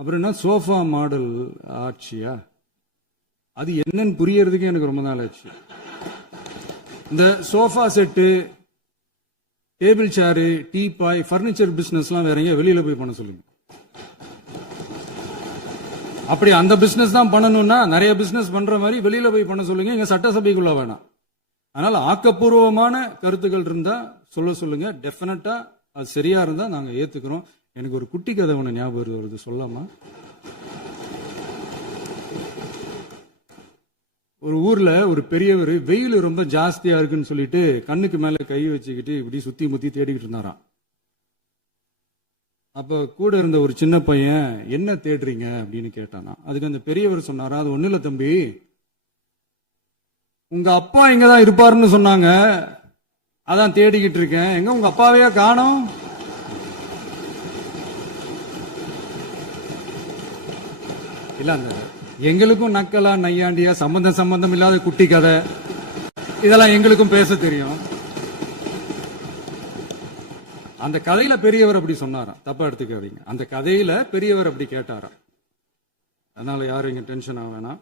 அப்புறம் என்ன sofa model ஆட்சியா? அது என்னன்னு புரியறதுக்கு எனக்கு ரொம்ப நாள் ஆச்சு. இந்த sofa set, table chair, teapoy, furniture பிசினஸ்லாம் வேற எங்க வெளியில போய் பண்ண சொல்லுங்க. அப்படி அந்த பிசினஸ் தான் பண்ணணும்னா நிறைய பிசினஸ் பண்ற மாதிரி வெளியில போய் பண்ண சொல்லுங்க. இங்க சட்டசபைக்குள்ள வேணாம். அதனால ஆக்கப்பூர்வமான கருத்துக்கள் இருந்தா சொல்லுங்க. டெஃபினட்டா அது சரியா இருந்தா நாங்க ஏத்துக்கிறோம். எனக்கு ஒரு குட்டி கதை ஒண்ணு ஞாபகம் வருது, சொல்லாமா? ஒரு ஊர்ல ஒரு பெரியவர் வெயில் ரொம்ப ஜாஸ்தியா இருக்குன்னு சொல்லிட்டு கண்ணுக்கு மேல கை வச்சுக்கிட்டு இப்படி சுத்தி முத்தி தேடிக்கிட்டு இருந்தாராம். அப்ப கூட இருந்த ஒரு சின்ன பையன், என்ன தேடுறீங்க அப்படின்னு கேட்டானா. அதுக்கு அந்த பெரியவர் சொன்னாரா, அது ஒண்ணு இல்ல தம்பி, உங்க அப்பா இங்கதான் இருப்பாருன்னு சொன்னாங்க, அதான் தேடிக்கிட்டு இருக்கேன். எங்க உங்க அப்பாவையா காணோம்? இல்ல, அந்த எங்களுக்கும் நக்கலா நையாண்டியா சம்பந்தம் இல்லாத குட்டி கதை இதெல்லாம் எங்களுக்கும் பேச தெரியும். அந்த கதையில பெரியவர் அப்படி சொன்னாராம், தப்பா எடுத்துக்காதீங்க. அந்த கதையில பெரியவர் அப்படி கேட்டாராம். அதனால யாரும் இங்க டென்ஷன் ஆக வேணாம்.